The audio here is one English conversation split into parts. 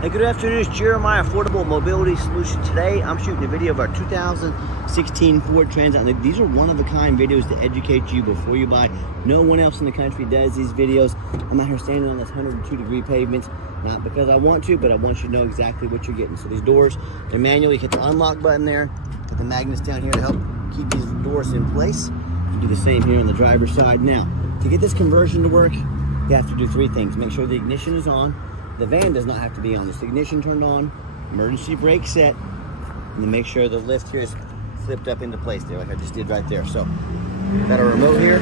Hey, good afternoon, it's Jeremiah, Affordable Mobility Solution. Today, I'm shooting a video of our 2016 Ford Transit. These are one-of-a-kind videos to educate you before you buy. No one else in the country does these videos. I'm out here standing on this 102-degree pavement, not because I want to, but I want you to know exactly what you're getting. So these doors, they're manual. You hit the unlock button there, put the magnets down here to help keep these doors in place. You do the same here on the driver's side. Now, to get this conversion to work, you have to do three things. Make sure the ignition is on. The van does not have to be on. This ignition turned on, emergency brake set, and then make sure the lift here is flipped up into place there, like I just did right there. So, got a remote here,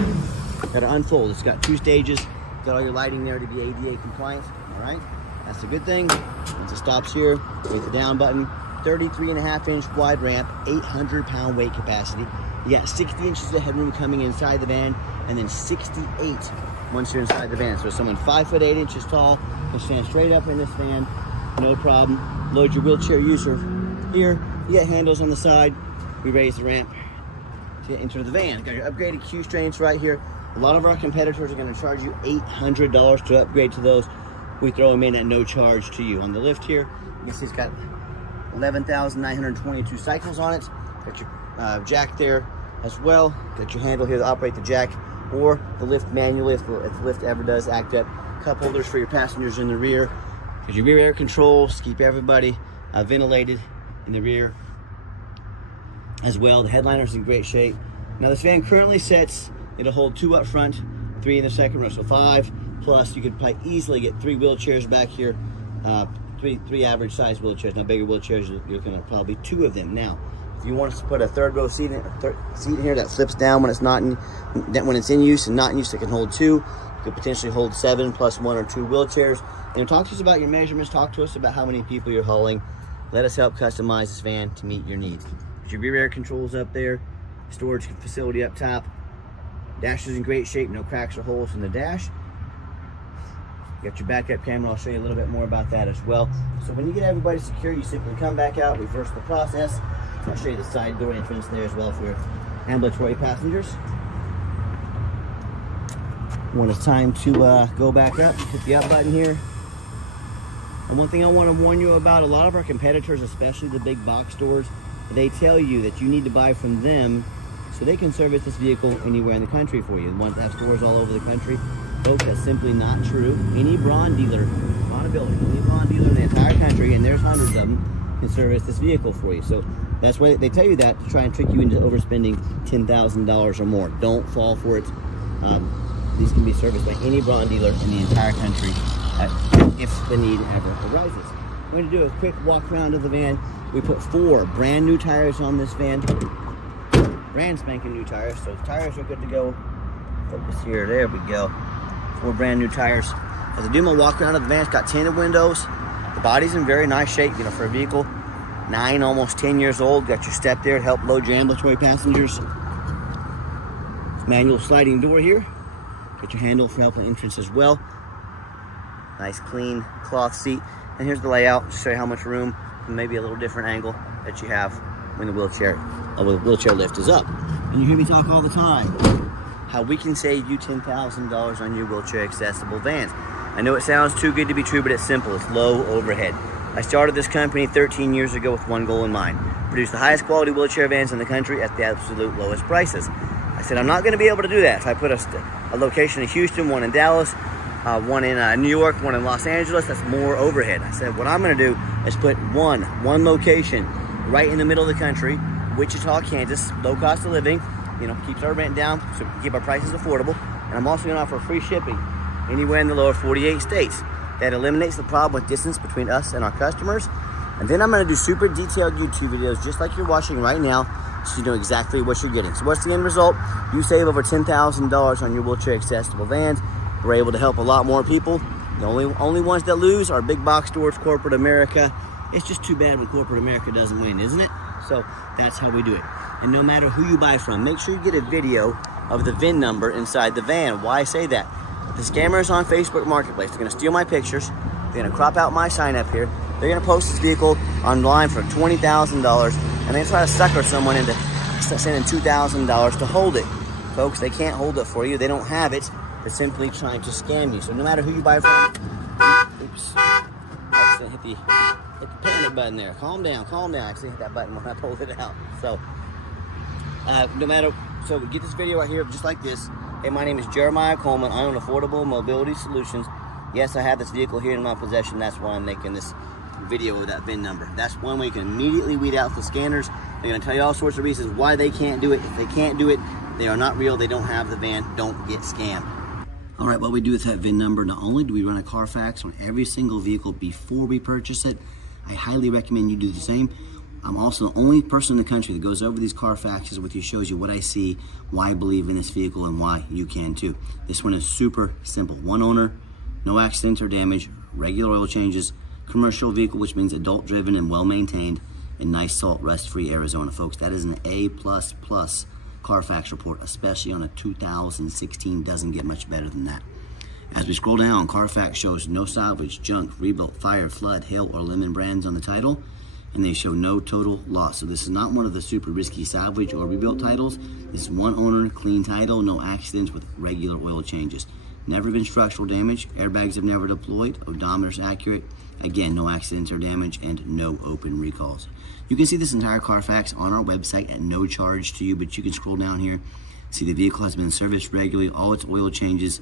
got to unfold. It's got 2 stages, got all your lighting there to be ADA compliant. All right, that's a good thing. Once it stops here, hit the down button. 33.5-inch wide ramp, 800-pound weight capacity. You got 60 inches of headroom coming inside the van, and then 68 once you're inside the van. So someone 5 foot 8 inches tall can stand straight up in this van, no problem. Load your wheelchair user here. You got handles on the side. We raise the ramp to enter the van. Got your upgraded Q strains right here. A lot of our competitors are going to charge you $800 to upgrade to those. We throw them in at no charge to you. On the lift here, you can see it's got 11,922 cycles on it. Got your jack there as well. Got your handle here to operate the jack or the lift manually if the lift ever does act up. Cup holders for your passengers in the rear. Got your rear air controls to keep everybody ventilated in the rear as well. The headliner's in great shape. Now this van currently sits, it'll hold 2 up front, 3 in the second row, so 5, plus you could probably easily get 3 wheelchairs back here, three average size wheelchairs. Now bigger wheelchairs, you're gonna probably 2 of them. Now, if you want us to put a third row seat in here that flips down when it's not in, when it's in use and not in use, it can hold 2. You could potentially hold 7 plus 1 or 2 wheelchairs. And talk to us about your measurements. Talk to us about how many people you're hauling. Let us help customize this van to meet your needs. There's your rear air controls up there, storage facility up top. Dash is in great shape, no cracks or holes in the dash. You got your backup camera. I'll show you a little bit more about that as well. So when you get everybody secure, you simply come back out, reverse the process. I'll show you the side door entrance there as well for your ambulatory passengers. When it's time to go back up, hit the up button here. And one thing I want to warn you about, a lot of our competitors, especially the big box stores, they tell you that you need to buy from them so they can service this vehicle anywhere in the country for you. They want to have stores all over the country. Folks, that's simply not true. Any Braun dealer, any Braun dealer in the entire country, and there's hundreds of them, can service this vehicle for you. So that's why they tell you that, to try and trick you into overspending $10,000 or more. Don't fall for it. These can be serviced by any Braun dealer in the entire country if the need ever arises. I'm going to do a quick walk around of the van. We put 4 brand new tires on this van. Brand spanking new tires, so the tires are good to go. Focus here, there we go. 4 brand new tires. As I do my walk around of the van, it's got tinted windows. The body's in very nice shape, for a vehicle 9, almost 10 years old. Got your step there to help load your ambulatory passengers. Manual sliding door here. Got your handle for helping entrance as well. Nice clean cloth seat. And here's the layout, just show you how much room, and maybe a little different angle that you have when the wheelchair lift is up. And you hear me talk all the time how we can save you $10,000 on your wheelchair accessible vans. I know it sounds too good to be true, but it's simple. It's low overhead. I started this company 13 years ago with one goal in mind: produce the highest quality wheelchair vans in the country at the absolute lowest prices. I said I'm not going to be able to do that if I put a location in Houston, one in Dallas, one in New York, one in Los Angeles. That's more overhead. I said what I'm going to do is put one location right in the middle of the country, Wichita, Kansas. Low cost of living, keeps our rent down, so we can keep our prices affordable. And I'm also going to offer free shipping anywhere in the lower 48 states. That eliminates the problem with distance between us and our customers. And then I'm going to do super detailed YouTube videos just like you're watching right now, so you know exactly what you're getting. So what's the end result? You save over $10,000 on your wheelchair accessible vans. We're able to help a lot more people. The only ones that lose are big box stores, corporate America. It's just too bad when corporate America doesn't win, isn't it? So that's how we do it. And no matter who you buy from, make sure you get a video of the VIN number inside the van. Why I say that? The scammers on Facebook Marketplace, they're going to steal my pictures. They're going to crop out my sign up here. They're going to post this vehicle online for $20,000, and they try to sucker someone into sending $2,000 to hold it. Folks, they can't hold it for you. They don't have it. They're simply trying to scam you. So no matter who you buy from, oops, accident hit the panic button there. Calm down, calm down. I accidentally hit that button when I pulled it out. So, so we get this video right here just like this. Hey, my name is Jeremiah Coleman. I own Affordable Mobility Solutions. Yes, I have this vehicle here in my possession. That's why I'm making this video of that VIN number. That's one way you can immediately weed out the scanners. They're going to tell you all sorts of reasons why they can't do it. If they can't do it, they are not real. They don't have the van. Don't get scammed. All right, what we do with that VIN number, not only do we run a Carfax on every single vehicle before we purchase it, I highly recommend you do the same. I'm also the only person in the country that goes over these Carfaxes with you, shows you what I see, why I believe in this vehicle, and why you can too. This one is super simple. One owner, no accidents or damage, regular oil changes, commercial vehicle, which means adult driven and well maintained, and nice salt rust free Arizona, folks. That is an A++ Carfax report, especially on a 2016. Doesn't get much better than that. As we scroll down, Carfax shows no salvage, junk, rebuilt, fire, flood, hail, or lemon brands on the title, and they show no total loss. So this is not one of the super risky salvage or rebuilt titles. This is one owner, clean title, no accidents with regular oil changes. Never been structural damage, airbags have never deployed, odometer's accurate, again, no accidents or damage, and no open recalls. You can see this entire Carfax on our website at no charge to you, but you can scroll down here, see the vehicle has been serviced regularly, all its oil changes.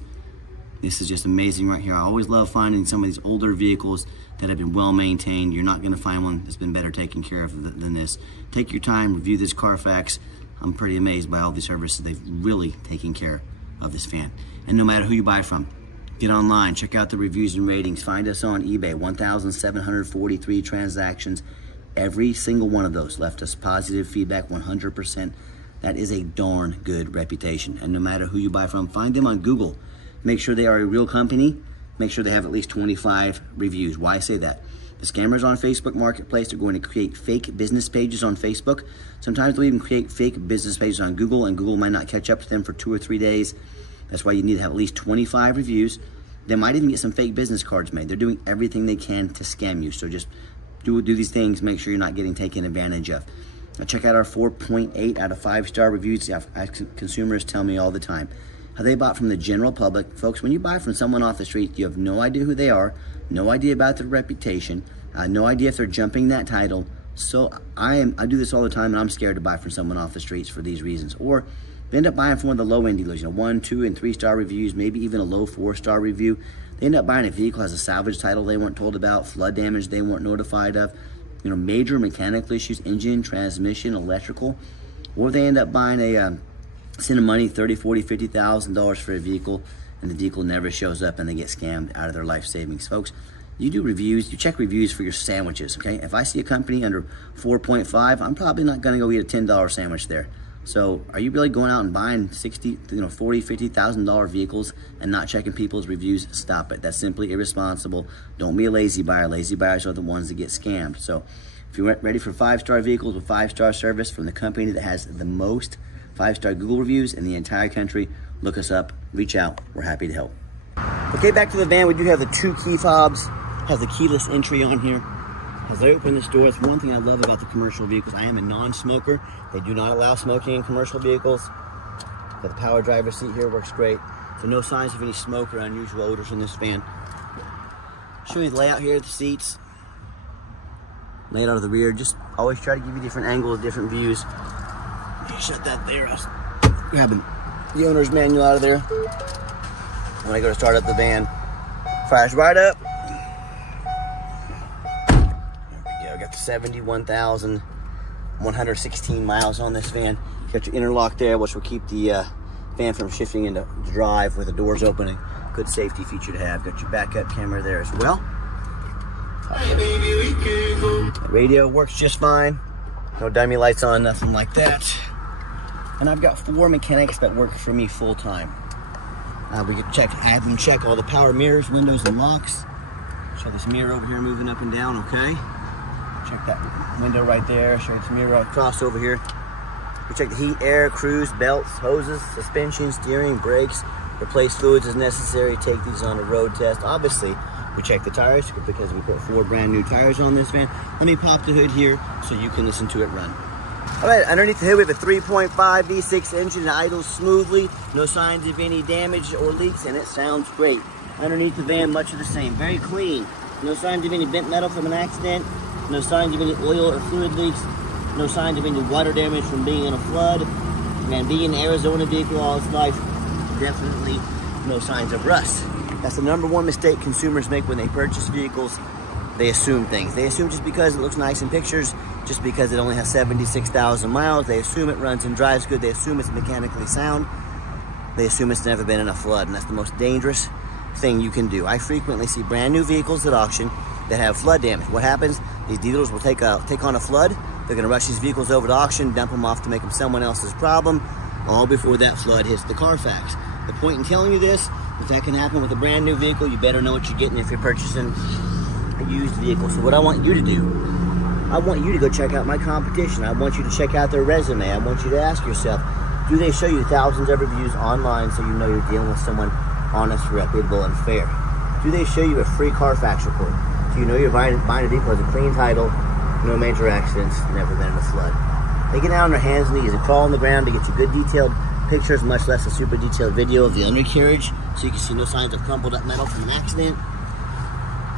This is just amazing right here. I always love finding some of these older vehicles that have been well maintained. You're not gonna find one that's been better taken care of than this. Take your time, review this Carfax. I'm pretty amazed by all the services they've really taken care of this van. And no matter who you buy from, get online, check out the reviews and ratings. Find us on eBay, 1,743 transactions. Every single one of those left us positive feedback, 100%. That is a darn good reputation. And no matter who you buy from, find them on Google. Make sure they are a real company. Make sure they have at least 25 reviews. Why I say that? The scammers on Facebook Marketplace are going to create fake business pages on Facebook. Sometimes they'll even create fake business pages on Google, and Google might not catch up to them for 2 or 3 days. That's why you need to have at least 25 reviews. They might even get some fake business cards made. They're doing everything they can to scam you. So just do these things. Make sure you're not getting taken advantage of. Now check out our 4.8 out of 5-star reviews. Consumers tell me all the time how they bought from the general public. Folks, when you buy from someone off the street, you have no idea who they are, no idea about their reputation, no idea if they're jumping that title. So I do this all the time, and I'm scared to buy from someone off the streets for these reasons. Or they end up buying from one of the low-end dealers, 1, 2, and 3-star reviews, maybe even a low 4-star review. They end up buying a vehicle has a salvage title they weren't told about, flood damage they weren't notified of, major mechanical issues, engine, transmission, electrical. Or they end up buying sending money, $30,000, $40,000, $50,000 for a vehicle, and the vehicle never shows up, and they get scammed out of their life savings. Folks, you do reviews, you check reviews for your sandwiches, okay? If I see a company under 4.5, I'm probably not gonna go eat a $10 sandwich there. So are you really going out and buying $60,000, $40,000, $50,000 vehicles and not checking people's reviews? Stop it. That's simply irresponsible. Don't be a lazy buyer. Lazy buyers are the ones that get scammed. So if you're ready for 5-star vehicles with 5-star service from the company that has the most 5-star Google reviews in the entire country, look us up, reach out. We're happy to help. Okay, back to the van. We do have the 2 key fobs. Has the keyless entry on here. As I open this door, that's one thing I love about the commercial vehicles. I am a non-smoker. They do not allow smoking in commercial vehicles. Got the power driver seat here, works great. So no signs of any smoke or unusual odors in this van. Show you the layout here of the seats. Layout of the rear. Just always try to give you different angles, different views. You shut that there. I was grabbing the owner's manual out of there. When I go to start up the van, fires right up. 71,116 miles on this van. You got your interlock there, which will keep the van from shifting into drive with the doors open. Good safety feature to have. Got your backup camera there as well. The radio works just fine. No dummy lights on, nothing like that. And I've got 4 mechanics that work for me full time. I have them check all the power mirrors, windows, and locks. Show this mirror over here moving up and down, okay? Check that window right there. Show you this mirror across over here. We check the heat, air, cruise, belts, hoses, suspension, steering, brakes. Replace fluids as necessary. Take these on a road test. Obviously, we check the tires because we put 4 brand new tires on this van. Let me pop the hood here so you can listen to it run. All right, underneath the hood we have a 3.5 V6 engine. It idles smoothly. No signs of any damage or leaks, and it sounds great. Underneath the van, much of the same. Very clean. No signs of any bent metal from an accident. No signs of any oil or fluid leaks. No signs of any water damage from being in a flood. And being an Arizona vehicle all its life, definitely no signs of rust. That's the number one mistake consumers make when they purchase vehicles. They assume things. They assume just because it looks nice in pictures, just because it only has 76,000 miles, they assume it runs and drives good, they assume it's mechanically sound, they assume it's never been in a flood, and that's the most dangerous thing you can do. I frequently see brand new vehicles at auction that have flood damage. What happens? These dealers will take on a flood, they're gonna rush these vehicles over to auction, dump them off to make them someone else's problem, all before that flood hits the Carfax. The point in telling you this, if that can happen with a brand new vehicle, you better know what you're getting if you're purchasing a used vehicle. So what I want you to do, I want you to go check out my competition. I want you to check out their resume. I want you to ask yourself, do they show you thousands of reviews online so you know you're dealing with someone honest, reputable, and fair? Do they show you a free Carfax report so you know you're buying a vehicle with a clean title, no major accidents, never been in a flood? They get down on their hands and knees and crawl on the ground to get you good detailed pictures, much less a super detailed video of the undercarriage, so you can see no signs of crumpled up metal from an accident,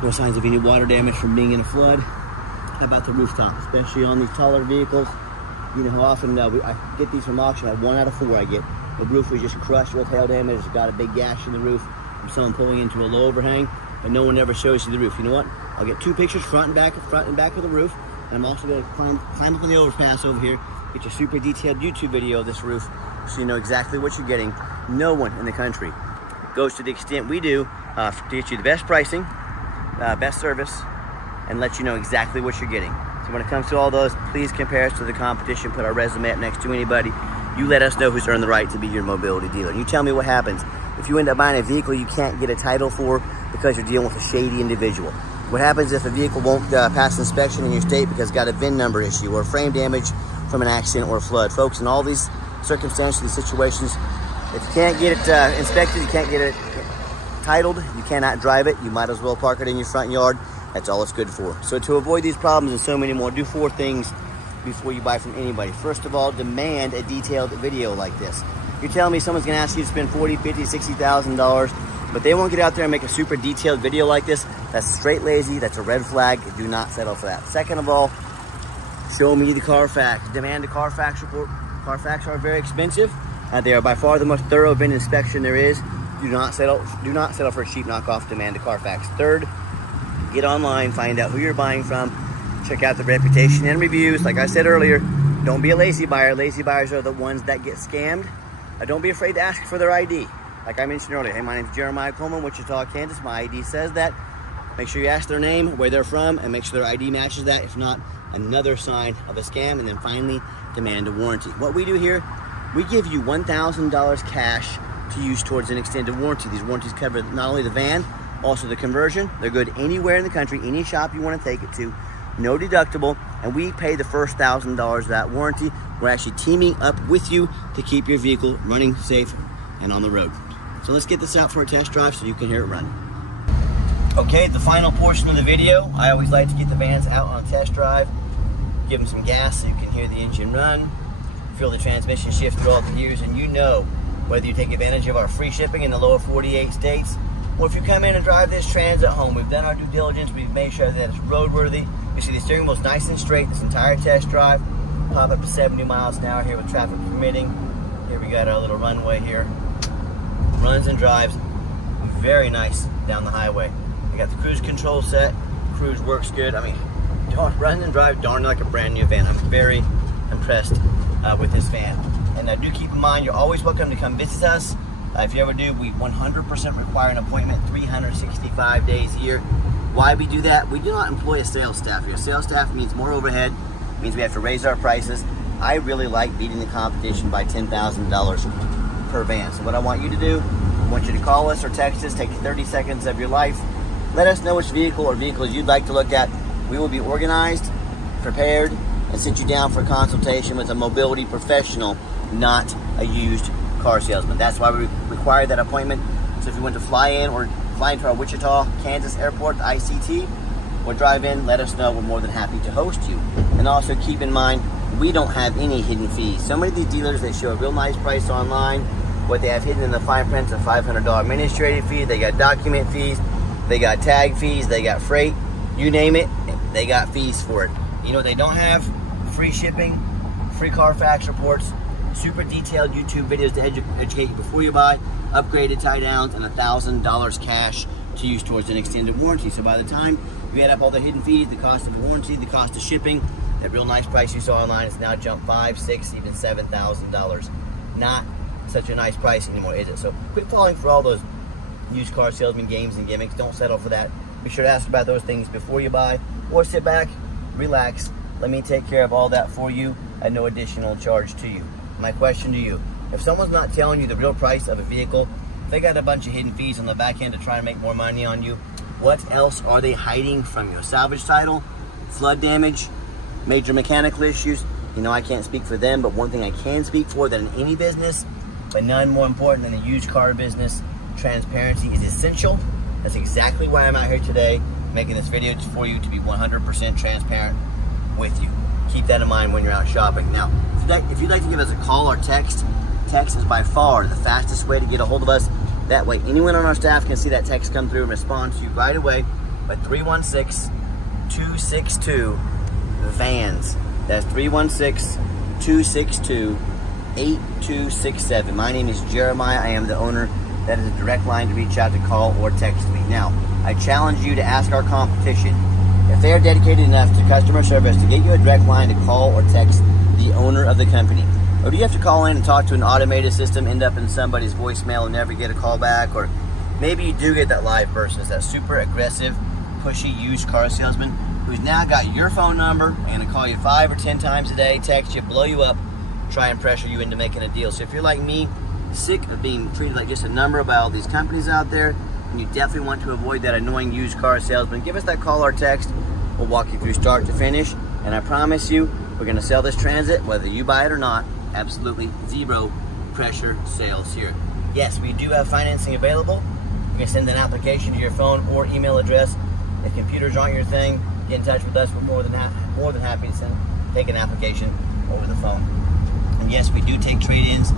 no signs of any water damage from being in a flood. How about the rooftop, especially on these taller vehicles? You know how often I get these from auction. 1 out of 4 I get. The roof was just crushed with hail damage. It's got a big gash in the roof from someone pulling into a low overhang, but no one ever shows you the roof. You know what? I'll get 2 pictures, front and back of the roof. And I'm also going to climb up on the overpass over here, get your super detailed YouTube video of this roof so you know exactly what you're getting. No one in the country goes to the extent we do to get you the best pricing, best service, and let you know exactly what you're getting. So when it comes to all those, please compare us to the competition, put our resume up next to anybody. You let us know who's earned the right to be your mobility dealer. You tell me what happens if you end up buying a vehicle you can't get a title for because you're dealing with a shady individual. What happens if a vehicle won't pass inspection in your state because it's got a VIN number issue or frame damage from an accident or a flood? Folks, in all these circumstances, these situations, if you can't get it inspected, you can't get it titled, you cannot drive it, you might as well park it in your front yard. That's all it's good for. So to avoid these problems and so many more, do 4 things before you buy from anybody. First of all, demand a detailed video like this. You're telling me someone's gonna ask you to spend $40,000, $50,000, $60,000, but they won't get out there and make a super detailed video like this. That's straight lazy, that's a red flag. Do not settle for that. Second of all, show me the Carfax. Demand a Carfax report. Carfax are very expensive. They are by far the most thorough VIN inspection there is. Do not settle for a cheap knockoff. Demand a Carfax. Third, get online, find out who you're buying from, check out the reputation and reviews. Like I said earlier, don't be a lazy buyer. Lazy buyers are the ones that get scammed. Don't be afraid to ask for their ID. Like I mentioned earlier, hey, my name's Jeremiah Coleman, Wichita, Kansas. My ID says that. Make sure you ask their name, where they're from, and make sure their ID matches that. If not, another sign of a scam. And then finally, demand a warranty. What we do here, we give you $1,000 cash to use towards an extended warranty. These warranties cover not only the van, also the conversion. They're good anywhere in the country, any shop you want to take it to. No deductible, and we pay the first $1,000 of that warranty. We're actually teaming up with you to keep your vehicle running safe and on the road. So let's get this out for a test drive so you can hear it run. Okay, the final portion of the video, I always like to get the vans out on a test drive, give them some gas so you can hear the engine run, feel the transmission shift through all the gears, and you know whether you take advantage of our free shipping in the lower 48 states, or if you come in and drive this Trans at home. We've done our due diligence, we've made sure that it's roadworthy. You see the steering wheel's nice and straight this entire test drive. Pop up to 70 miles an hour here with traffic permitting. Here we got our little runway here. Runs and drives very nice down the highway. We got the cruise control set. Cruise works good. I mean, runs and drive darn like a brand new van. I'm very impressed with this van. And do keep in mind, you're always welcome to come visit us. If you ever do, we 100% require an appointment 365 days a year. Why we do that? We do not employ a sales staff here. Sales staff means more overhead, means we have to raise our prices. I really like beating the competition by $10,000 per van. So what I want you to do, I want you to call us or text us, take 30 seconds of your life. Let us know which vehicle or vehicles you'd like to look at. We will be organized, prepared, and sit you down for a consultation with a mobility professional, not a used car salesman. That's why we require that appointment. So if you want to fly into our Wichita, Kansas airport, the ICT, or drive in, let us know. We're more than happy to host you. And also keep in mind, we don't have any hidden fees. So many of these dealers, they show a real nice price online. What they have hidden in the fine print's a $500 administrative fee. They got document fees. They got tag fees, they got freight, you name it, they got fees for it. You know what they don't have? Free shipping, free Carfax reports, super detailed YouTube videos to educate you before you buy, upgraded tie downs, and $1,000 cash to use towards an extended warranty. So by the time you add up all the hidden fees, the cost of the warranty, the cost of shipping, that real nice price you saw online, it's now jumped $5,000, $6,000, even $7,000. Not such a nice price anymore, is it? So quit falling for all those used car salesman games and gimmicks. Don't settle for that. Be sure to ask about those things before you buy, or sit back, relax, let me take care of all that for you at no additional charge to you. My question to you, if someone's not telling you the real price of a vehicle, if they got a bunch of hidden fees on the back end to try and make more money on you, what else are they hiding from you? A salvage title, flood damage, major mechanical issues? You know, I can't speak for them, but one thing I can speak for, that in any business, but none more important than the used car business, transparency is essential. That's exactly why I'm out here today, making this video for you to be 100% transparent with you. Keep that in mind when you're out shopping. Now, if you'd like to give us a call or text is by far the fastest way to get a hold of us. That way, anyone on our staff can see that text come through and respond to you right away. But 316-262-VANS. That's 316-262-8267. My name is Jeremiah. I am the owner. That is a direct line to reach out to, call, or text me. Now, I challenge you to ask our competition if they are dedicated enough to customer service to get you a direct line to call or text the owner of the company. Or do you have to call in and talk to an automated system, end up in somebody's voicemail and never get a call back? Or maybe you do get that live person. It's that super aggressive, pushy used car salesman who's now got your phone number and going to call you 5 or 10 times a day, text you, blow you up, try and pressure you into making a deal. So if you're like me, sick of being treated like just a number by all these companies out there, and you definitely want to avoid that annoying used car salesman, give us that call or text. We'll walk you through start to finish, and I promise you, we're going to sell this Transit whether you buy it or not. Absolutely zero pressure sales here. Yes, we do have financing available. You can send an application to your phone or email address. If computers aren't your thing, get in touch with us. We're more than happy to take an application over the phone. And yes, we do take trade-ins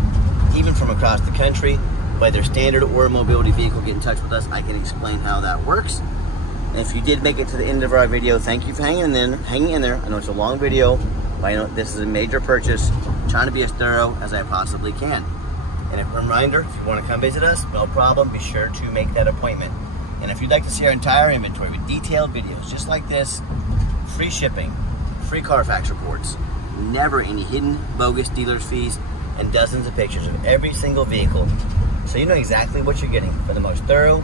even from across the country, whether standard or a mobility vehicle. Get in touch with us. I can explain how that works. And if you did make it to the end of our video, thank you for hanging in there. I know it's a long video, but I know this is a major purchase. I'm trying to be as thorough as I possibly can. And a reminder, if you want to come visit us, no problem, be sure to make that appointment. And if you'd like to see our entire inventory with detailed videos just like this, free shipping, free Carfax reports, never any hidden bogus dealer's fees, and dozens of pictures of every single vehicle, so you know exactly what you're getting for the most thorough,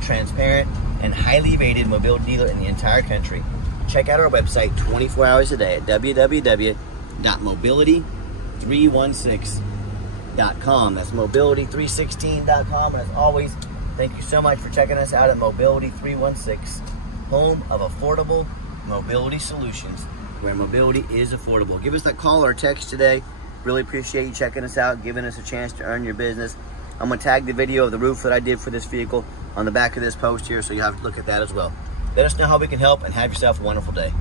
transparent, and highly rated mobility dealer in the entire country, check out our website 24 hours a day at www.mobility316.com. That's mobility316.com. And as always, thank you so much for checking us out at Mobility 316, home of affordable mobility solutions, where mobility is affordable. Give us that call or text today. Really appreciate you checking us out, giving us a chance to earn your business. I'm going to tag the video of the roof that I did for this vehicle on the back of this post here, so you have to look at that as well. Let us know how we can help, and have yourself a wonderful day.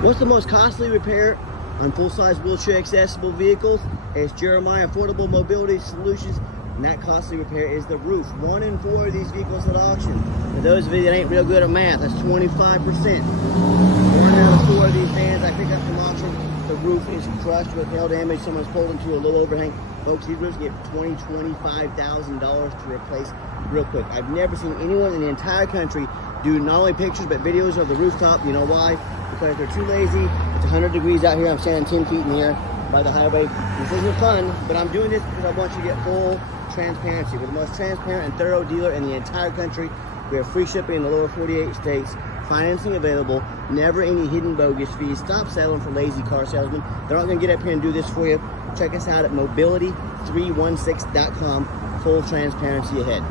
What's the most costly repair on full-size wheelchair accessible vehicles? It's Jeremiah Affordable Mobility Solutions, and that costly repair is the roof. 1 in 4 of these vehicles at auction. For those of you that ain't real good at math, that's 25%. 1 out of 4 of these vans I pick up from auction, the roof is crushed with hail damage. Someone's pulled into a little overhang. Folks, these roofs get $20,000-$25,000 to replace real quick. I've never seen anyone in the entire country do not only pictures but videos of the rooftop. You know why? Because they're too lazy. It's 100 degrees out here. I'm standing 10 feet in the air by the highway. This isn't fun, but I'm doing this because I want you to get full transparency. We're the most transparent and thorough dealer in the entire country. We have free shipping in the lower 48 states. Financing available, never any hidden bogus fees. Stop settling for lazy car salesmen. They're not going to get up here and do this for you. Check us out at mobility316.com. Full transparency ahead.